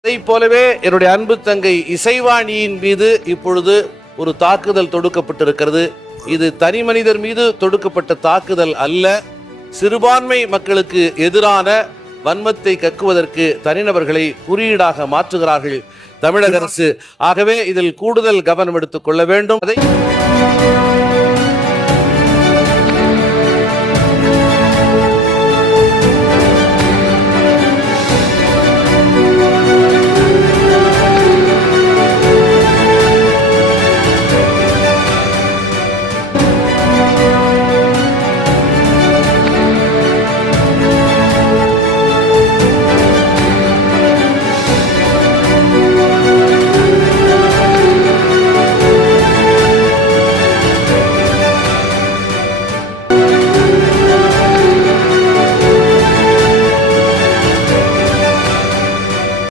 அதை போலவே என்னுடைய அன்பு தங்கை இசைவாணியின் மீது இப்பொழுது ஒரு தாக்குதல் தொடுக்கப்பட்டிருக்கிறது. இது தனி மனிதர் மீது தொடுக்கப்பட்ட தாக்குதல் அல்ல, சிறுபான்மை மக்களுக்கு எதிரான வன்மத்தை கக்குவதற்கு தனிநபர்களை குறியீடாக மாற்றுகிறார்கள் தமிழக அரசு. ஆகவே இதில் கூடுதல் கவனம் எடுத்துக் கொள்ள வேண்டும். அதை